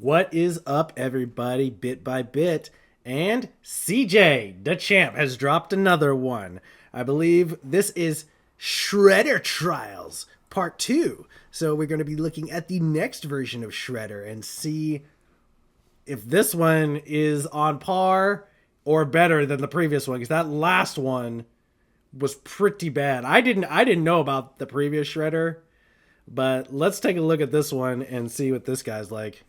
What is up, everybody? Bit by bit, and CjDaChamp has dropped another one. I believe this is Shredder Trials Part 2. So we're going to be looking at the next version of Shredder and see if this one is on par or better than the previous one, because that last one was pretty bad. I didn't know about the previous Shredder, but let's take a look at this one and see what this guy's like.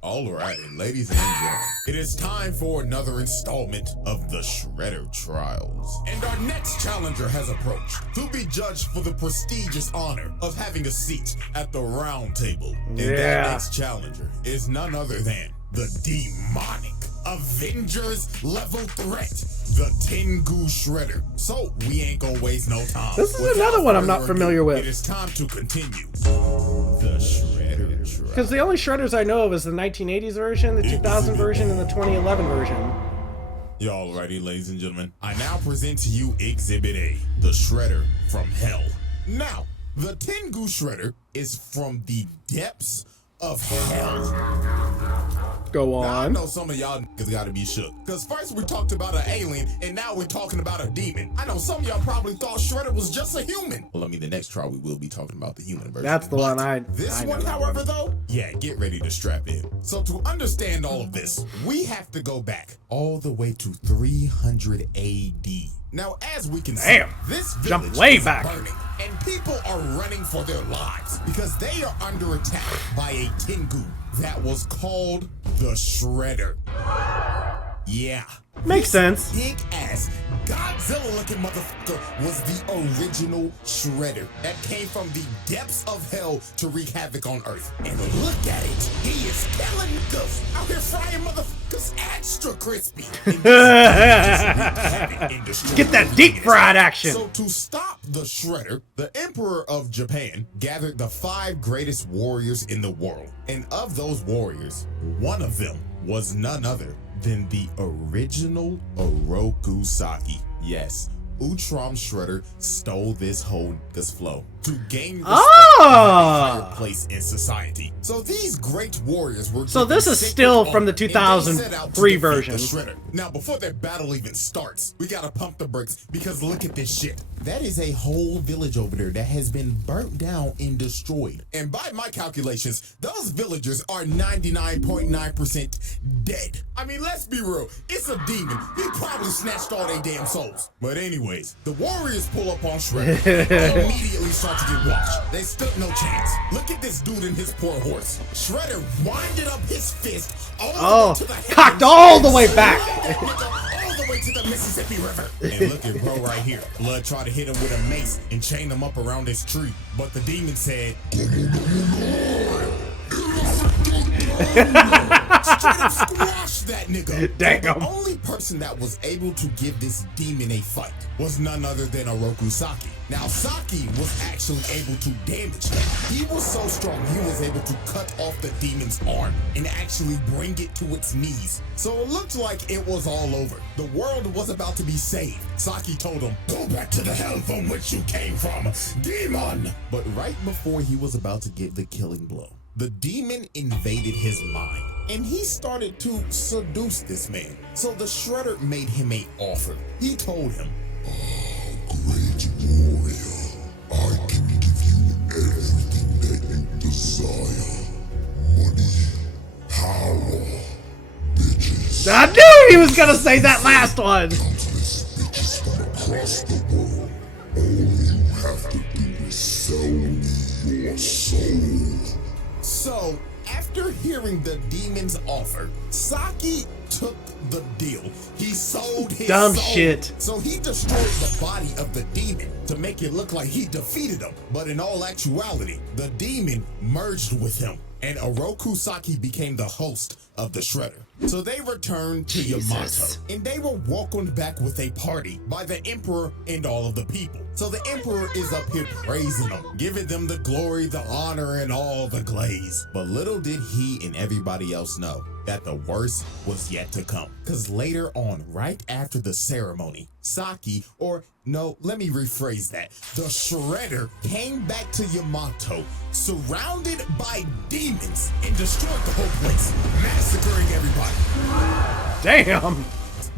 Alright, ladies and gentlemen, it is time for another installment of the Shredder Trials. And our next challenger has approached to be judged for the prestigious honor of having a seat at the round table. And that next challenger is none other than the demonic Avengers level threat, the Tengu Shredder. So we ain't gonna waste no time. This is another one I'm not familiar with. It is time to continue the Shredder Trials. Because the only Shredders I know of is the 1980s version, the 2000 version, and the 2011 version. Y'all ready, ladies and gentlemen? I now present to you Exhibit A, the Shredder from Hell. Now, the Tengu Shredder is from the depths of hell. Go on. Now, I know some of y'all niggas gotta be shook. Because first we talked about an alien, and now we're talking about a demon. I know some of y'all probably thought Shredder was just a human. Well, I mean, the next trial we will be talking about the human version. That's the one I This know one, that however, one. though, yeah, get ready to strap in. So to understand all of this, we have to go back all the way to 300 AD. Now, as we can see, this village is burning, and people are running for their lives because they are under attack by a Tengu that was called the Shredder. Yeah. Makes sense. Big ass Godzilla looking motherfucker was the original Shredder that came from the depths of hell to wreak havoc on Earth. And look at it. He is killing niggas out here frying motherfuckers extra crispy. Get that deep fried action. So to stop the Shredder, the Emperor of Japan gathered the 5 greatest warriors in the world. And of those warriors, one of them was none other than the original Orokusaki. Yes, Utram Shredder stole this whole nigga's flow to gain respect and a higher place in society. So these great warriors were. So this is still from the 2003 version. Now, before that battle even starts, we gotta pump the brakes because look at this shit. That is a whole village over there that has been burnt down and destroyed. And by my calculations, those villagers are 99.9% dead. I mean, let's be real. It's a demon. He probably snatched all their damn souls. But anyways, the warriors pull up on Shredder and immediately start to get washed. They stood no chance. Look at this dude and his poor horse. Shredder winded up his fist all the way to the cocked all the way back. all the way to the Mississippi River. And look at bro right here. Blood tried to hit him with a mace and chain him up around this tree. But the demon said, straight up squash that nigga. Damn. The only person that was able to give this demon a fight was none other than Orokusaki. Now, Saki was actually able to damage him. He was so strong, he was able to cut off the demon's arm and actually bring it to its knees. So it looked like it was all over. The world was about to be saved. Saki told him, "Go back to the hell from which you came from, demon!" But right before he was about to give the killing blow, the demon invaded his mind, and he started to seduce this man. So the Shredder made him an offer. He told him, "Great warrior, I can give you everything that you desire. Money, power, bitches. I knew he was gonna say that last one. Countless bitches from across the world. All you have to do is sell me your soul." So, after hearing the demon's offer, Saki took the deal. He sold his Dumb soul. shit. So he destroyed the body of the demon to make it look like he defeated him. But in all actuality, the demon merged with him, and Orokusaki became the host of the Shredder. So they returned to Yamato, and they were welcomed back with a party by the Emperor and all of the people. So the Emperor is up here praising them, giving them the glory, the honor, and all the glaze. But little did he and everybody else know that the worst was yet to come. Because later on, right after the ceremony, Saki, or no, let me rephrase that, the Shredder came back to Yamato, surrounded by demons, and destroyed the whole place, massacring everybody. Damn.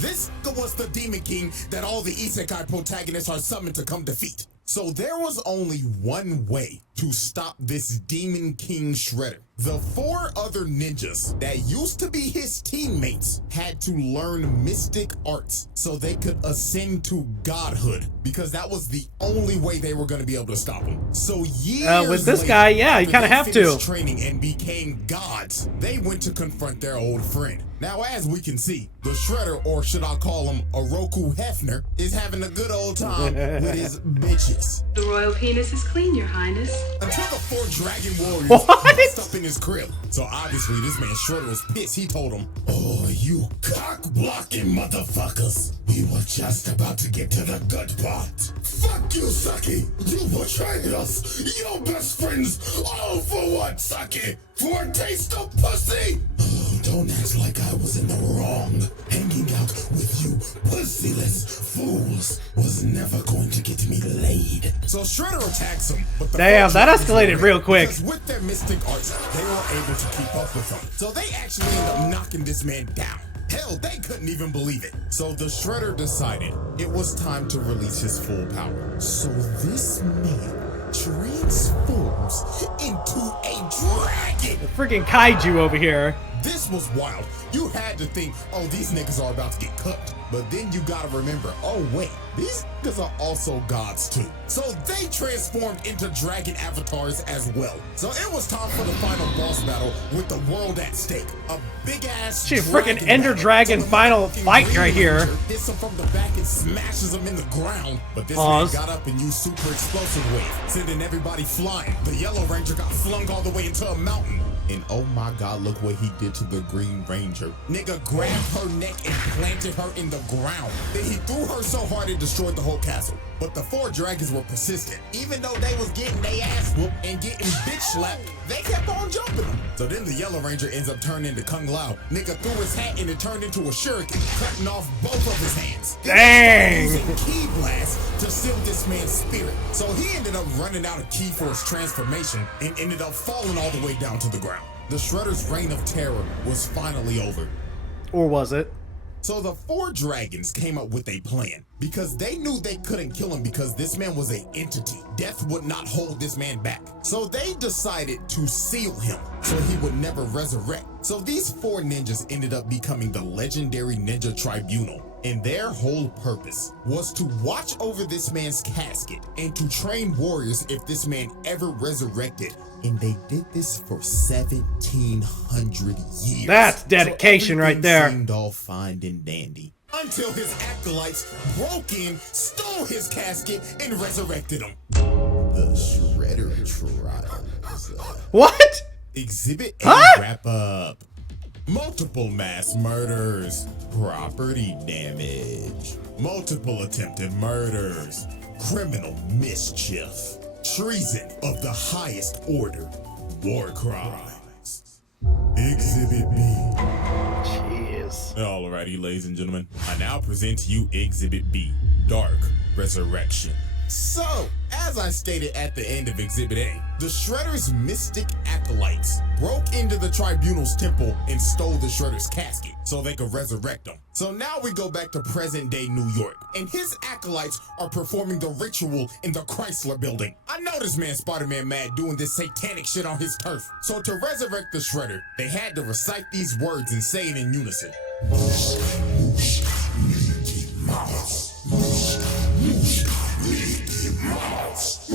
This was the Demon King that all the isekai protagonists are summoned to come defeat. So there was only one way to stop this Demon King Shredder. The 4 other ninjas that used to be his teammates had to learn mystic arts so they could ascend to godhood, because that was the only way they were going to be able to stop him. So years with this later, guy, yeah, you after kind of they have to. finished training and became gods, they went to confront their old friend. Now, as we can see, the Shredder, or should I call him Oroku Hefner, is having a good old time with his bitches. The royal penis is clean, Your Highness. Until the 4 dragon warriors What? messed up in his crib. So obviously this man Shredder was pissed. He told him, "Oh, you cock-blocking motherfuckers. We were just about to get to the good part. Fuck you, Saki. You betrayed us. Your best friends. All for what, Saki? For a taste of pussy? Oh, don't act like I was in the wrong. Hanging out with you pussyless fools was never going to get me laid." So Shredder attacks him, but the Damn, that Forge escalated Ravens real quick. because with their mystic arts, they were able to keep up with him. So they actually end up knocking this man down. Hell, they couldn't even believe it. So the Shredder decided it was time to release his full power. So this man transforms into a dragon. Freaking kaiju over here. This was wild. You had to think, oh, these niggas are about to get cooked. But then you gotta remember, oh wait, these niggas are also gods too. So they transformed into dragon avatars as well. So it was time for the final boss battle with the world at stake. A big ass Shit, freaking Ender Dragon final fight right here. Hits him from the back and smashes him in the ground. But this Pause. man got up and used super explosive wave, sending everybody flying. The Yellow Ranger got flung all the way into a mountain. And oh my god, look what he did to the Green Ranger. Nigga grabbed her neck and planted her in the ground. Then he threw her so hard it destroyed the whole castle. But the 4 dragons were persistent. Even though they was getting their ass whooped and getting bitch slapped, they kept on jumping them. So then the Yellow Ranger ends up turning into Kung Lao. Nigga threw his hat and it turned into a shuriken, cutting off both of his hands. Dang. Using Ki Blast to seal this man's spirit. So he ended up running out of Ki for his transformation and ended up falling all the way down to the ground. The Shredder's reign of terror was finally over. Or was it? So the 4 dragons came up with a plan because they knew they couldn't kill him because this man was an entity. Death would not hold this man back. So they decided to seal him so he would never resurrect. So these 4 ninjas ended up becoming the legendary Ninja Tribunal. And their whole purpose was to watch over this man's casket and to train warriors if this man ever resurrected. And they did this for 1,700 years. That's dedication so right there. Seemed all fine and dandy. Until his acolytes broke in, stole his casket, and resurrected him. The Shredder Trials. What? Exhibit A Huh? wrap up. Multiple mass murders, property damage, multiple attempted murders, criminal mischief, treason of the highest order, war crimes. Exhibit B. Jeez. Alrighty, ladies and gentlemen, I now present to you Exhibit B, Dark Resurrection. So, as I stated at the end of Exhibit A, the Shredder's mystic acolytes broke into the Tribunal's temple and stole the Shredder's casket so they could resurrect him. So now we go back to present-day New York, and his acolytes are performing the ritual in the Chrysler Building. I know this man Spider-Man mad doing this satanic shit on his turf. So to resurrect the Shredder, they had to recite these words and say it in unison. Mickey Mouse. Mickey Mouse.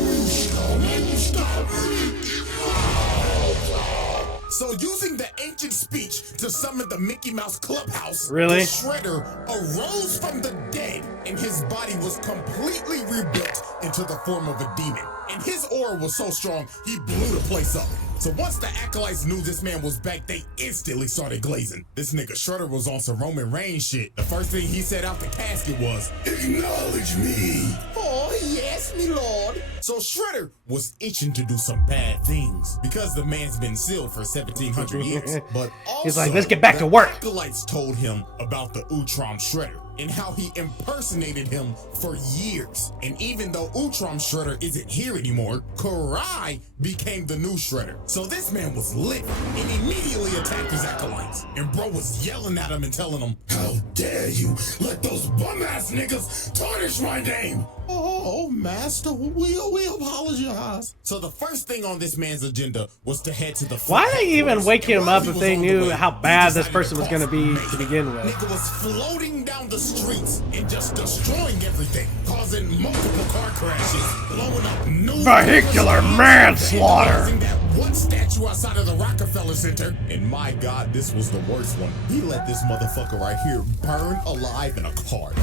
So using the ancient speech to summon the Mickey Mouse Clubhouse, Really? the Shredder arose from the dead and his body was completely rebuilt into the form of a demon. And his aura was so strong, he blew the place up. So once the acolytes knew this man was back, they instantly started glazing. This nigga Shredder was on some Roman Reigns shit. The first thing he said out the casket was, "Acknowledge me." Oh, yes, me lord. So Shredder was itching to do some bad things because the man's been sealed for 1,700 years. But also, he's like, let's get back to work. The acolytes told him about the Utrom Shredder and how he impersonated him for years. And even though Utrom Shredder isn't here anymore, Karai became the new Shredder. So this man was lit and immediately attacked his acolytes. And bro was yelling at him and telling him, "How dare you let those bum-ass niggas tarnish my name?" Oh, master, we apologize. So the first thing on this man's agenda was to head to the... Why did they even wake him up if they knew how bad this person was going to be to begin with? Nigga was floating down the streets and just destroying everything, causing multiple car crashes, blowing up new vehicular manslaughter. That one statue outside of the Rockefeller Center. And my God, this was the worst one. He let this motherfucker right here burn alive in a car.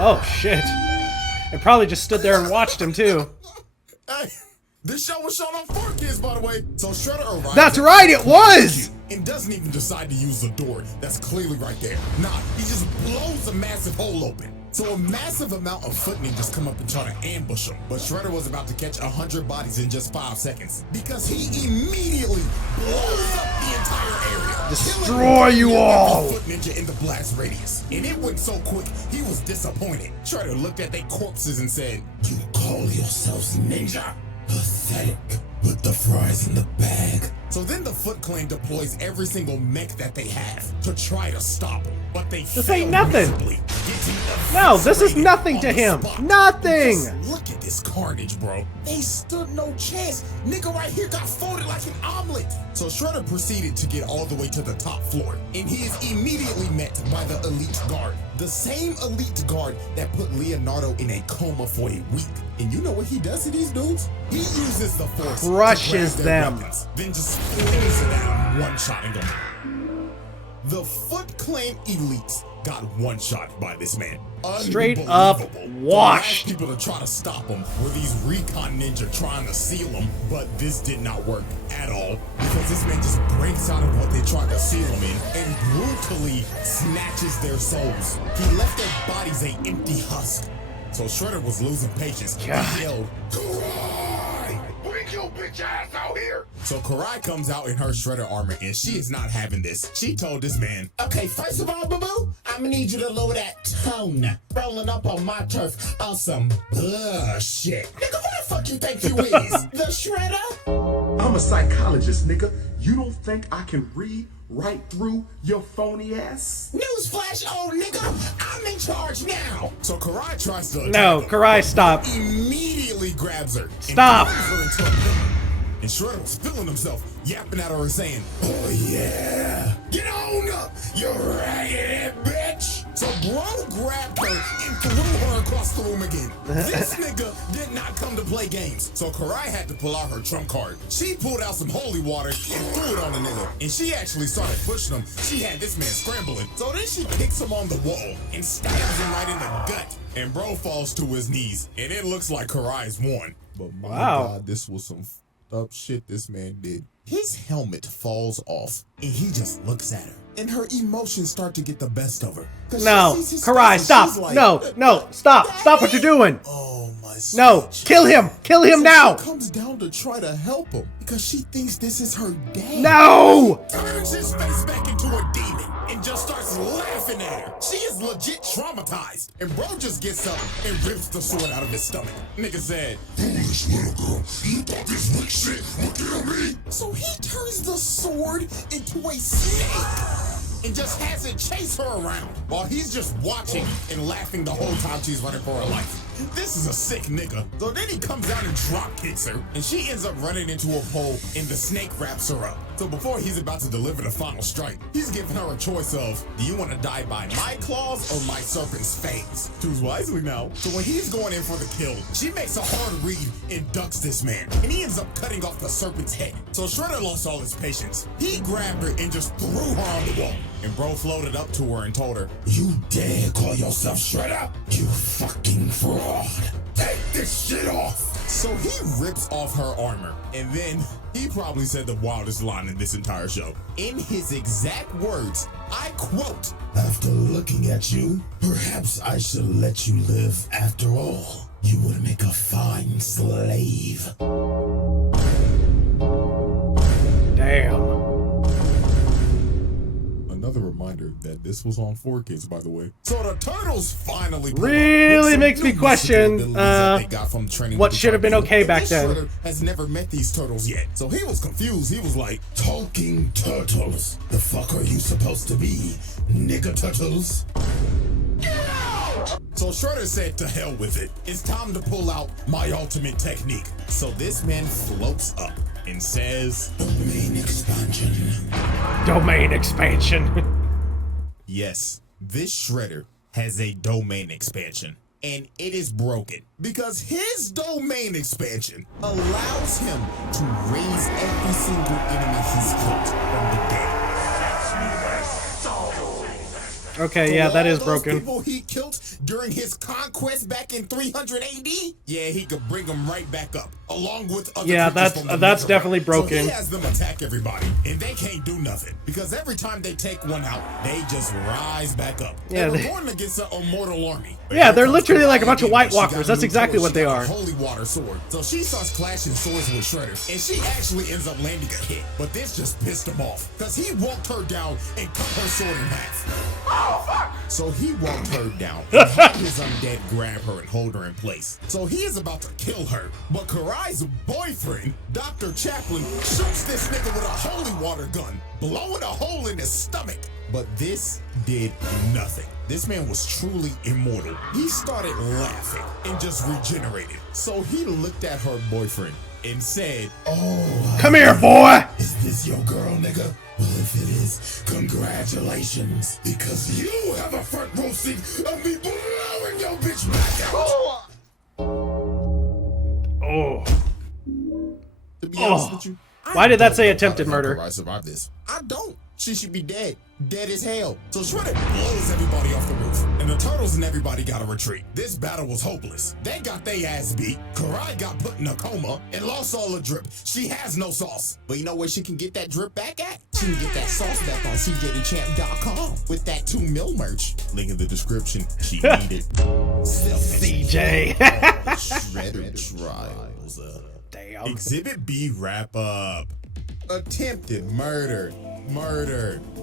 Oh shit. And probably just stood there and watched him too. Hey, this show was shown on 4Kids, by the way. So Shredder arrives. That's right, it was! And doesn't even decide to use the door that's clearly right there. Nah, he just blows a massive hole open. So a massive amount of foot ninjas come up and try to ambush him. But Shredder was about to catch 100 bodies in just 5 seconds. Because he immediately blows up the entire area. Destroy you all! Foot ninja in the blast radius. And it went so quick, he was disappointed. Shredder looked at their corpses and said, "You call yourselves ninja? Pathetic. Put the fries in the bag." So then the Foot Clan deploys every single mech that they have to try to stop him. But they This ain't nothing. No, this is nothing to him. Nothing. Just look at this carnage, bro. They stood no chance. Nigga right here got folded like an omelet. So Shredder proceeded to get all the way to the top floor. And he is immediately met by the elite guard. The same elite guard that put Leonardo in a coma for a week. And you know what he does to these dudes? He uses the force Crushes to grab their them. weapons, then just flings it down, one-shotting them. The Foot Clan elites got one-shot by this man. Straight up Unbelievable. washed. The last people to try to stop him were these recon ninja trying to seal him, but this did not work at all because this man just breaks out of what they tried to seal him in and brutally snatches their souls. He left their bodies an empty husk. So Shredder was losing patience. God. He yelled, "Karai! Bring your bitch ass out here!" So Karai comes out in her Shredder armor and she is not having this. She told this man, "Okay, first of all, boo-boo, I'm gonna need you to lower that tone. Rolling up on my turf on some bullshit. Nigga, who the fuck you think you is? The Shredder?" I'm a psychologist, nigga. You don't think I can read right through your phony ass? Newsflash, old nigga, I'm in charge now. So Karai tries to No, attack him. Karai, stop. Immediately grabs her. Stop. And throws her into a pillar. And Shredder was feeling himself, yapping at her and saying, "Oh yeah, get on up, you raggedy bitch." So bro grabbed her and threw her across the room again. This nigga did not come to play games. So Karai had to pull out her trump card. She pulled out some holy water and threw it on the nigga. And she actually started pushing him. She had this man scrambling. So then she kicks him on the wall and stabs him right in the gut. And bro falls to his knees. And it looks like Karai's won. But my God, this was some up shit this man did. His helmet falls off and he just looks at her and her emotions start to get the best of her. No, Karai, stop. Like, no, stop. Stop what you're doing. Oh my. No, kill him. Kill him now. She comes down to try to help him because she thinks this is her dad. No. Turns his face back into a demon and just starts laughing at her. She is legit traumatized. And bro just gets up and rips the sword out of his stomach. Nigga said, Foolish little girl, you thought this weak shit would kill me? so he turns the sword into a snake and just has it chase her around while he's just watching and laughing the whole time she's running for her life. This is a sick nigga. So then he comes out and drop kicks her and she ends up running into a pole and the snake wraps her up. So before he's about to deliver the final strike, he's giving her a choice of, do you want to die by my claws or my serpent's fangs? Choose wisely now. So when he's going in for the kill, she makes a hard read and ducks this man. And he ends up cutting off the serpent's head. So Shredder lost all his patience. He grabbed her and just threw her on the wall. And bro floated up to her and told her, "You dare call yourself Shredder? You fucking fraud. Take this shit off." So he rips off her armor, and then he probably said the wildest line in this entire show. In his exact words, I quote, After looking at you, perhaps I should let you live after all. You would make a fine slave. Damn. Another reminder that this was on 4Kids, by the way. So the turtles finally Really makes me question what should have been okay back then. Shredder has never met these turtles yet, so he was confused. He was like, Talking turtles. The fuck are you supposed to be? Nigga turtles? so Shredder said to hell with it. It's time to pull out my ultimate technique. So this man floats up and says, Domain expansion. Domain expansion. yes, this Shredder has a domain expansion. And it is broken because his domain expansion allows him to raise every single enemy he's killed from the dead. Okay, yeah, that is Those broken. people he killed during his conquest back in 300 AD, yeah, he could bring them right back up, along with other Yeah, creatures from the that's netherrealm. definitely So broken. he has them attack everybody, and they can't do nothing because every time they take one out, they just rise back up. Yeah, They they- were going against an immortal army. Yeah, they're Here comes literally like a Kariah bunch of again, White but she got Walkers. a That's new exactly toy. what She they got are. a holy water sword. So she starts clashing swords with Shredder, and she actually ends up landing a hit. But this just pissed him off because he walked her down and cut her sword in half. Oh, fuck! So he walked her down and had his undead grab her and hold her in place. So he is about to kill her. But Karai's boyfriend, Dr. Chaplin, shoots this nigga with a holy water gun, blowing a hole in his stomach. But this did nothing. This man was truly immortal. He started laughing and just regenerated. So he looked at her boyfriend and said, Oh, Come here, boy. is this your girl, nigga? Well, if it is, congratulations. Because you have a front row seat of me blowing your bitch back out. Oh. to be honest with you, Why did that say I don't know attempted how the murder? Hawkeye survived this. I don't. She should be dead. Dead as hell. So Shredder blows everybody off the roof, and the turtles and everybody got to retreat. This battle was hopeless. They got their ass beat. Karai got put in a coma and lost all the drip. She has no sauce. But you know where she can get that drip back at? She can get that sauce back on CjDaChamp.com with that 2 mil merch. Link in the description. She needed. CJ. Shredder trials. Damn. Exhibit B wrap up. Attempted murder,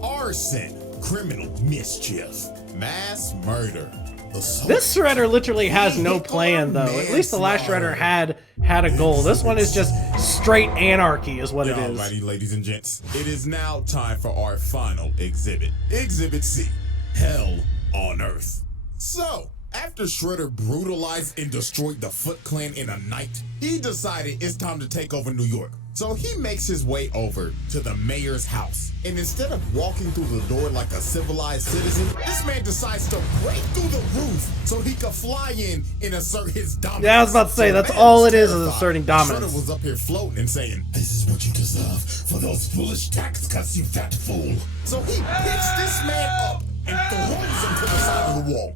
arson, criminal mischief, mass murder. Assault. This Shredder literally has no plan, though. At least the last Shredder had a goal. This one is just straight anarchy, is what it is. Alrighty, ladies and gents, it is now time for our final exhibit. Exhibit C, Hell on Earth. So, after Shredder brutalized and destroyed the Foot Clan in a night, he decided it's time to take over New York. So he makes his way over to the mayor's house. And instead of walking through the door like a civilized citizen, this man decides to break through the roof so he could fly in and assert his dominance. Yeah, I was about to say, So that's man all was it is terrified. asserting dominance. Shredder was up here floating and saying, This is what you deserve for those foolish tax cuts, you fat fool. so he picks this man up and throws him to the side of the wall.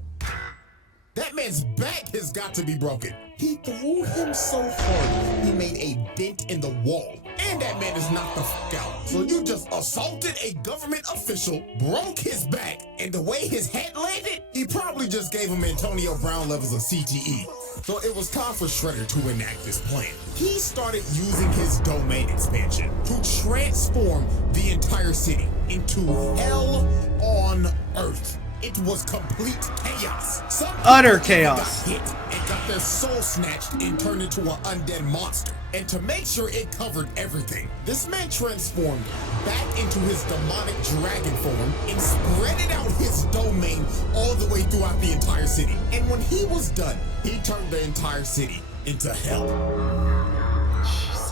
That man's back has got to be broken. He threw him so hard, he made a dent in the wall. And that man is knocked the fuck out. So you just assaulted a government official, broke his back, and the way his head landed, he probably just gave him Antonio Brown levels of CTE. So it was time for Shredder to enact this plan. He started using his domain expansion to transform the entire city into hell on earth. It was complete chaos. Some Utter people even chaos. got hit and got their soul snatched and turned into an undead monster. And to make sure it covered everything, this man transformed back into his demonic dragon form and spread out his domain all the way throughout the entire city. And when he was done, he turned the entire city into hell.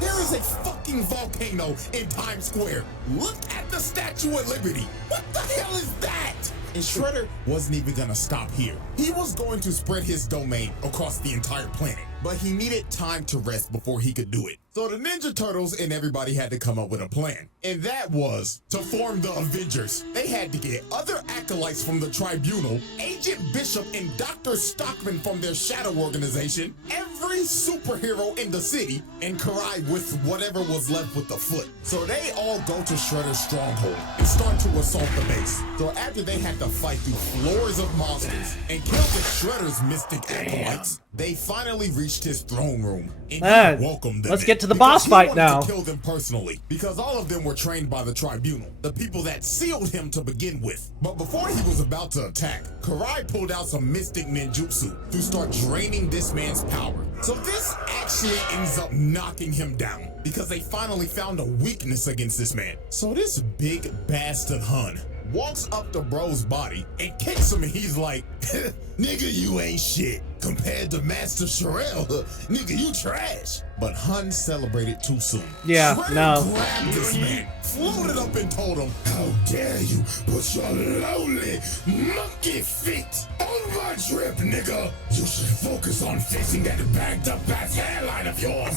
There is a fucking volcano in Times Square. Look at the Statue of Liberty. What the hell is that? And Shredder wasn't even gonna stop here. He was going to spread his domain across the entire planet, but he needed time to rest before he could do it. So the Ninja Turtles and everybody had to come up with a plan. And that was to form the Avengers. They had to get other acolytes from the Tribunal, Agent Bishop and Dr. Stockman from their shadow organization, every superhero in the city, and Karai with whatever was left with the foot. So they all go to Shredder's stronghold and start to assault the base. So after they had to fight through floors of monsters and kill the Shredder's mystic acolytes, they finally reached his throne room and he welcomed them. Let's get to the boss fight now. To kill them personally because all of them were trained by the Tribunal, the people that sealed him to begin with. But before he was about to attack, Karai pulled out some mystic ninjutsu to start draining this man's power. So this actually ends up knocking him down because they finally found a weakness against this man. So this big bastard Hun walks up to bro's body and kicks him and he's like, nigga, you ain't shit. Compared to Master Sherelle, nigga, you trash. But Hun celebrated too soon. Yeah, Shredder no. grabbed this man, floated up and told him, How dare you put your lowly monkey feet on my trip, nigga? You should focus on fixing that bagged up ass hairline of yours.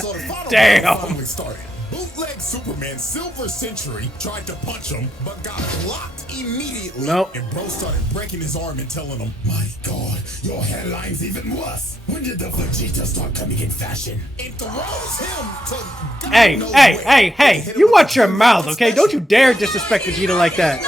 So the final Damn. battle finally started. Bootleg Superman Silver Century tried to punch him, but got blocked immediately. Nope. And bro started breaking his arm and telling him, My God, your hairline's even worse. When did the Vegeta start coming in fashion? and throws him to God Hey, knows hey, where. hey, They hey! hit him You with watch the your mouth, okay? special. Don't you dare disrespect Vegeta like that.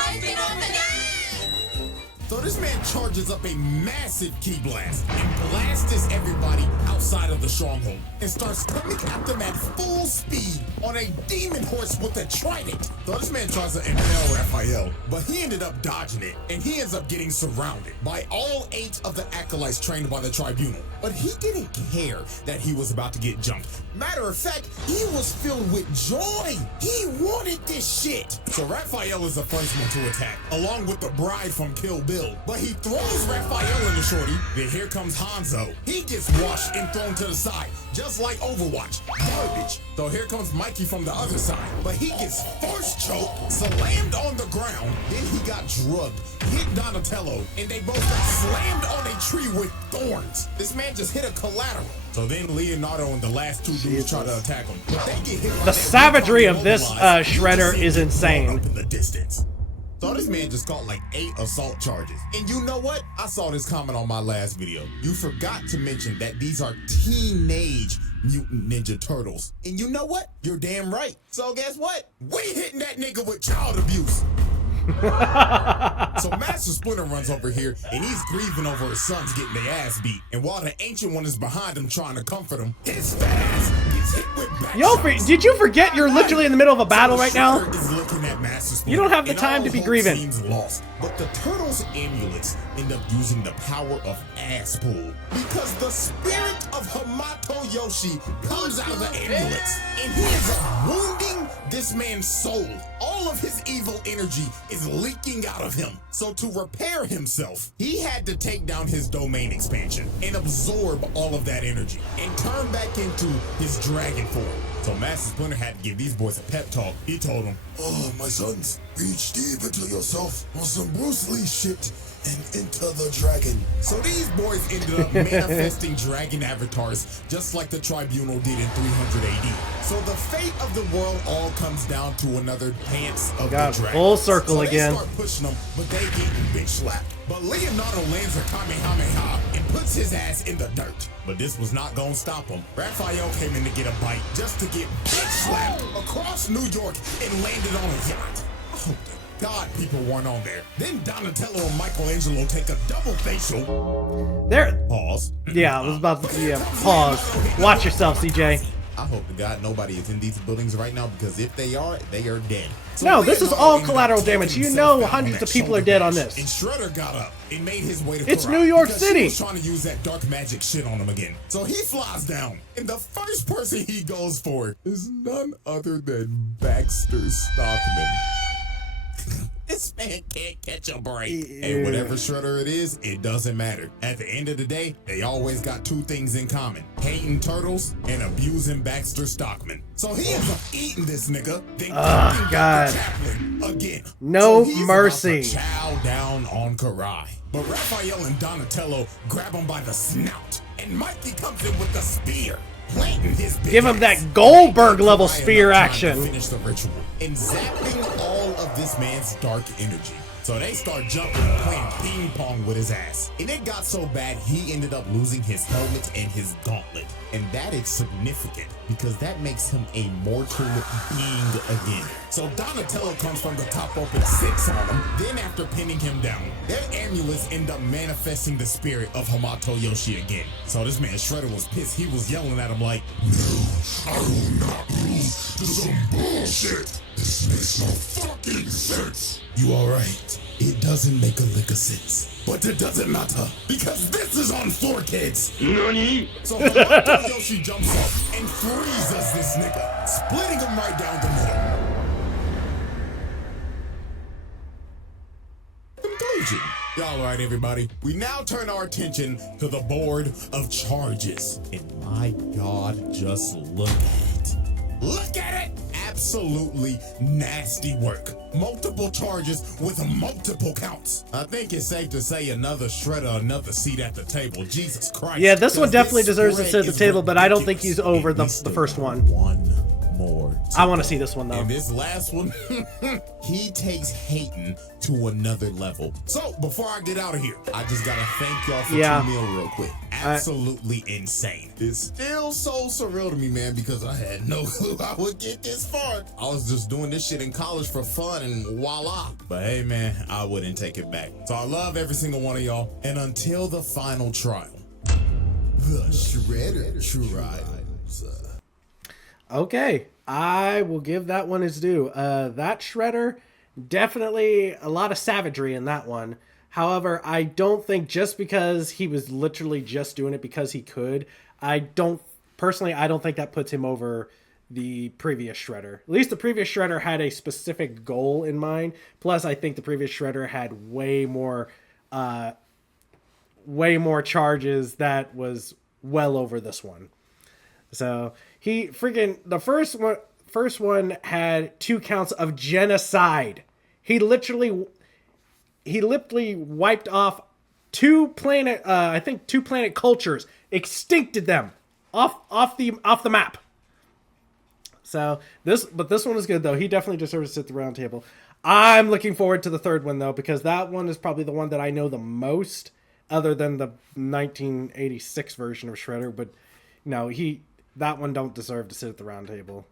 So this man charges up a massive ki blast and blasts everybody outside of the stronghold and starts coming at them at full speed on a demon horse with a trident. So this man tries to impale Raphael, but he ended up dodging it and he ends up getting surrounded by all 8 of the acolytes trained by the Tribunal. But he didn't care that he was about to get jumped. Matter of fact, he was filled with joy. He wanted this shit. So Raphael is the first one to attack, along with the bride from Kill Bill. But he throws Raphael in the shorty. Then here comes Hanzo. He gets washed and thrown to the side, just like Overwatch. Garbage. So here comes Mikey from the other side. But he gets first choked, slammed on the ground. Then he got drugged, hit Donatello, and they both got slammed on a tree with thorns. This man just hit a collateral. So then Leonardo and the last 2 dudes try to attack him. But they get hit by The that savagery one of this mobilized. You Shredder just see is them insane. up in the distance. So this man just caught like 8 assault charges. And you know what? I saw this comment on my last video. You forgot to mention that these are teenage Mutant Ninja Turtles. And you know what? You're damn right. So guess what? We hitting that nigga with child abuse. So Master Splinter runs over here and he's grieving over his sons getting their ass beat. And while the Ancient One is behind him trying to comfort him, his fat ass gets hit with back shots. Did you forget you're literally in the middle of a battle right now? Shredder is looking at Master Splinter, You don't have the and time all to be hope grieving. seems lost. But the Turtles' amulets end up using the power of ass pull because the spirit of Hamato Yoshi comes out of the amulets and he ends up wounding this man's soul. All of his evil energy is leaking out of him. So to repair himself, he had to take down his domain expansion and absorb all of that energy and turn back into his dragon form. So Master Splinter had to give these boys a pep talk. He told them, Oh, my sons, reach deep into yourself on some Bruce Lee shit and enter the dragon. so these boys ended up manifesting dragon avatars just like the Tribunal did in 300 AD. So the fate of the world all comes down to another dance of God, the dragon. full circle so again. They start pushing them, but they getting bitch slapped. But Leonardo lands a Kamehameha and puts his ass in the dirt. But this was not gonna stop him. Raphael came in to get a bite just to get bitch slapped across New York and landed on a yacht. Oh, God, people weren't on there. Then Donatello and Michelangelo take a double facial. There. Pause. Yeah, I was about to. Yeah, pause. Watch yourself, CJ. I hope to God nobody is in these buildings right now because if they are dead. So No, this is Leonardo all ended up collateral taking damage. You himself know out hundreds on of that people are shoulder dead on patch. this. And Shredder got up and made his way to It's Karai New York because City. He was trying to use that dark magic shit on him again. So he flies down, and the first person he goes for is none other than Baxter Stockman. This man can't catch a break. And whatever Shredder it is, it doesn't matter. At the end of the day, they always got 2 things in common. Hating turtles and abusing Baxter Stockman. So he ends up eating this nigga, then kicking God. Dr. Chaplin again. No so he's mercy. About to chow down on Karai. But Raphael and Donatello grab him by the snout and Mikey comes in with the spear, planting his big Give him ass. that Goldberg level Trying spear to action. finish the ritual and zapping all of this man's dark energy. So they start jumping and playing ping pong with his ass. And it got so bad he ended up losing his helmet and his gauntlet. And that is significant because that makes him a mortal being again. So Donatello comes from the top rope and sits on him. Then after pinning him down, their amulets end up manifesting the spirit of Hamato Yoshi again. So this man Shredder was pissed. He was yelling at him like, No, I will not lose to some bullshit. This makes no fucking sense. "You alright? It doesn't make a lick of sense. But it doesn't matter because this is on 4Kids. Nani? So Hamato Yoshi jumps up and freezes this nigga, splitting him right down the middle. Conclusion. All right, everybody. We now turn our attention to the board of charges. And my God, just look at it. Look at it! Absolutely nasty work. Multiple charges with multiple counts. I think it's safe to say another Shredder, another seat at the table. Jesus Christ. Yeah, this one 'Cause definitely this deserves to spread sit at the is table, but I don't think ridiculous. he's over And the we still first got one. One more. I want to see this one, though. And this last one, he takes hating to another level. So before I get out of here, I just gotta thank y'all for Yeah. 2 meal real quick. Absolutely insane. It's still so surreal to me, man, because I had no clue I would get this far. I was just doing this shit in college for fun and voila. But hey, man, I wouldn't take it back. So I love every single one of y'all. And until the final trial, the Shredder Trials. Okay, I will give that one its due. That Shredder, definitely a lot of savagery in that one. However, I don't think just because he was literally just doing it because he could, I don't think that puts him over the previous Shredder. At least the previous Shredder had a specific goal in mind. Plus, I think the previous Shredder had way more charges that was well over this one. So he freaking the first one had 2 counts of genocide. He literally wiped off 2 planet cultures, extincted them off the map. So this one is good though. He definitely deserves to sit at the round table. I'm looking forward to the third one though, because that one is probably the one that I know the most, other than the 1986 version of Shredder. But no, that one don't deserve to sit at the round table.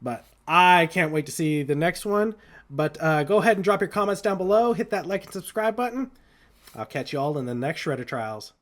But I can't wait to see the next one. But go ahead and drop your comments down below. Hit that like and subscribe button. I'll catch you all in the next Shredder Trials.